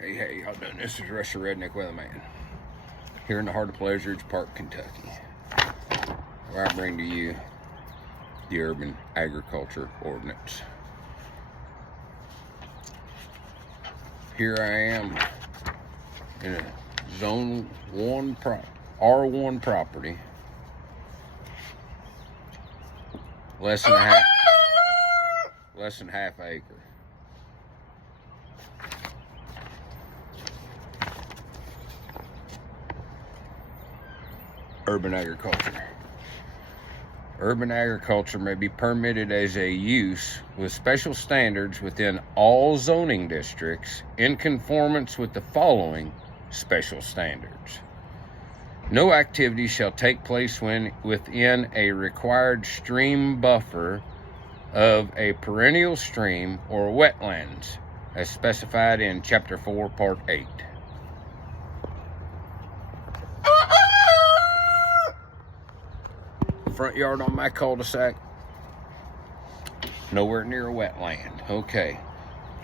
Hey, y'all doing? This is Rush the Redneck Weatherman here in the heart of Pleasure Ridge Park, Kentucky, where I bring to you the Urban Agriculture Ordinance. Here I am in a Zone 1 R1 property, less than half acre. Urban agriculture. Urban agriculture may be permitted as a use with special standards within all zoning districts in conformance with the following special standards. No activity shall take place when within a required stream buffer of a perennial stream or wetlands as specified in Chapter 4, Part 8. Front yard on my cul-de-sac, nowhere near a wetland. Okay.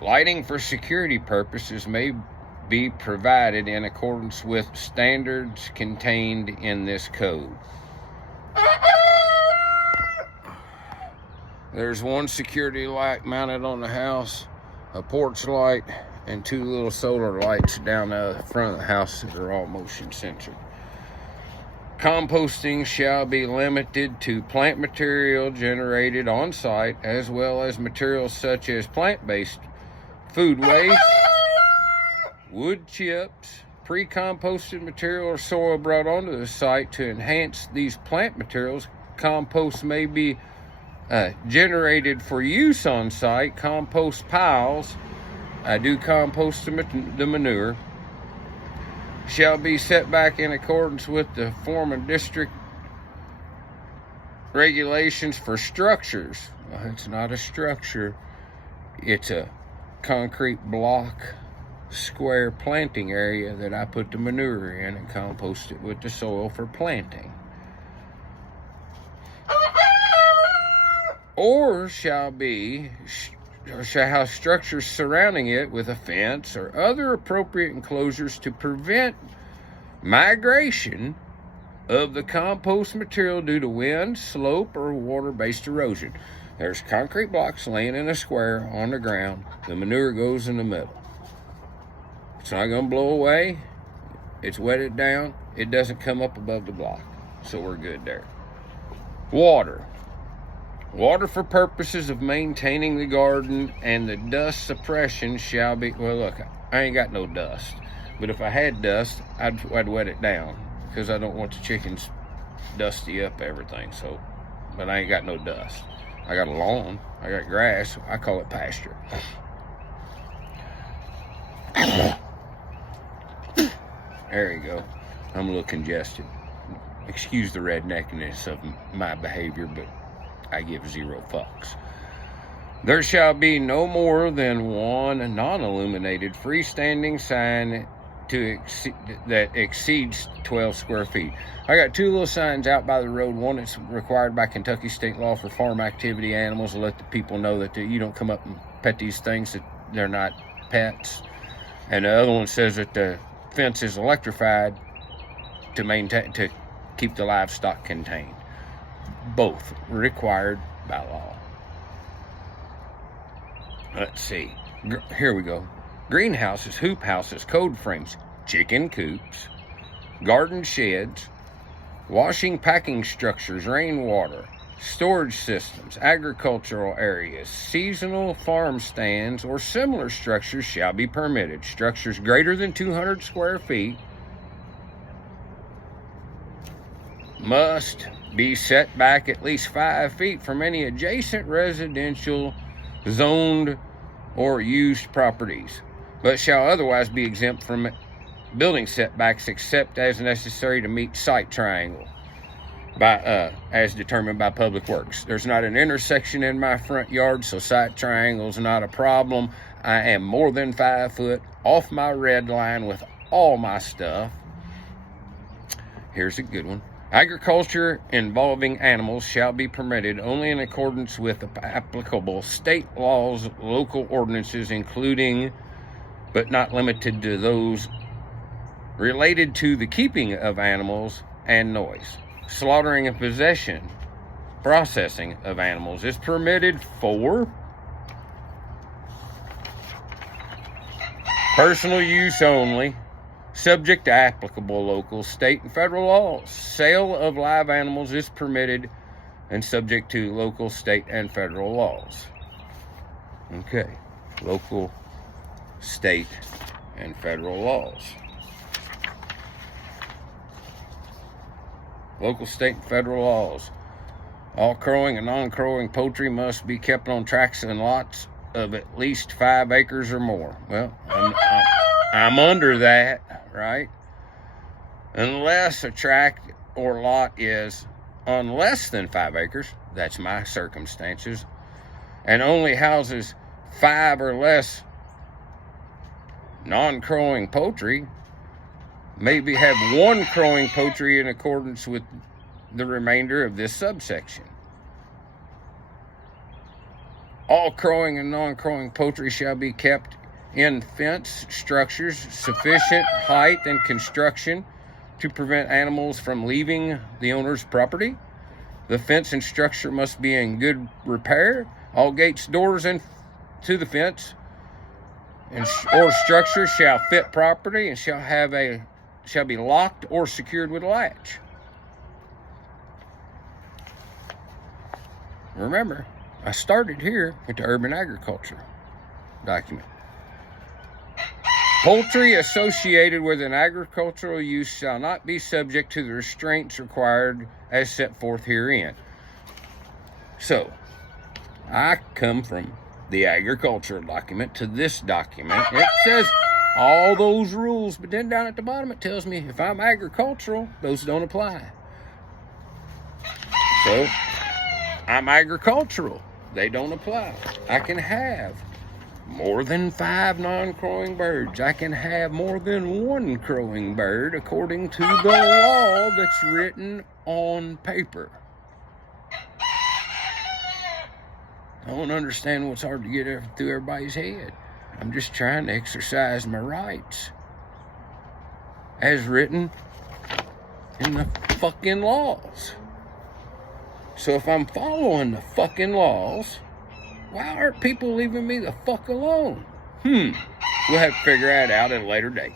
Lighting for security purposes may be provided in accordance with standards contained in this code. There's one security light mounted on the house, a porch light, and two little solar lights down the front of the house that are all motion censored. Composting shall be limited to plant material generated on site, as well as materials such as plant-based food waste, wood chips, pre-composted material or soil brought onto the site to enhance these plant materials. Compost may be generated for use on site. Compost piles, I do compost the manure, shall be set back in accordance with the form and district regulations for structures. Well, it's not a structure, it's a concrete block square planting area that I put the manure in and compost it with the soil for planting. Or shall have structures surrounding it with a fence or other appropriate enclosures to prevent migration of the compost material due to wind, slope, or water-based erosion. There's concrete blocks laying in a square on the ground. The manure goes in the middle. It's not going to blow away. It's wetted down. It doesn't come up above the block. So we're good there. Water. Water for purposes of maintaining the garden and the dust suppression shall be, well, look, I ain't got no dust. But if I had dust, I'd wet it down because I don't want the chickens dusty up everything. So, but I ain't got no dust. I got a lawn. I got grass. I call it pasture. There you go. I'm a little congested. Excuse the redneckness of my behavior, but I give zero fucks. There shall be no more than one non-illuminated freestanding sign that exceeds 12 square feet. I got two little signs out by the road. One that's required by Kentucky state law for farm activity animals to let the people know that you don't come up and pet these things, that they're not pets. And the other one says that the fence is electrified to keep the livestock contained. Both required by law. Let's see. Here we go. Greenhouses, hoop houses, code frames, chicken coops, garden sheds, washing packing structures, rainwater, storage systems, agricultural areas, seasonal farm stands, or similar structures shall be permitted. Structures greater than 200 square feet must be set back at least 5 feet from any adjacent residential, zoned, or used properties, but shall otherwise be exempt from building setbacks except as necessary to meet site triangle as determined by Public Works. There's not an intersection in my front yard, so site triangle's not a problem. I am more than 5 foot off my red line with all my stuff. Here's a good one. Agriculture involving animals shall be permitted only in accordance with applicable state laws, local ordinances, including but not limited to those related to the keeping of animals and noise. Slaughtering and possession, processing of animals is permitted for personal use only, subject to applicable local, state, and federal laws. Sale of live animals is permitted and subject to local, state, and federal laws. Okay, local, state, and federal laws. Local, state, and federal laws. All crowing and non-crowing poultry must be kept on tracts and lots of at least 5 acres or more. Well, I'm under that, right? Unless a tract or lot is on less than 5 acres, that's my circumstances, and only houses 5 or less non-crowing poultry, maybe have 1 crowing poultry in accordance with the remainder of this subsection. All crowing and non-crowing poultry shall be kept in fence structures sufficient height and construction to prevent animals from leaving the owner's property. The fence and structure must be in good repair. All gates, doors, and to the fence or structure shall fit properly and shall be locked or secured with a latch. Remember, I started here with the urban agriculture document. Poultry associated with an agricultural use shall not be subject to the restraints required as set forth herein. So, I come from the agricultural document to this document. It says all those rules, but then down at the bottom it tells me if I'm agricultural, those don't apply. So, I'm agricultural. They don't apply. I can have more than 5 non-crowing birds. I can have more than 1 crowing bird according to the law that's written on paper. I don't understand what's hard to get through everybody's head. I'm just trying to exercise my rights as written in the fucking laws. So if I'm following the fucking laws, why aren't people leaving me the fuck alone? We'll have to figure that out at a later date.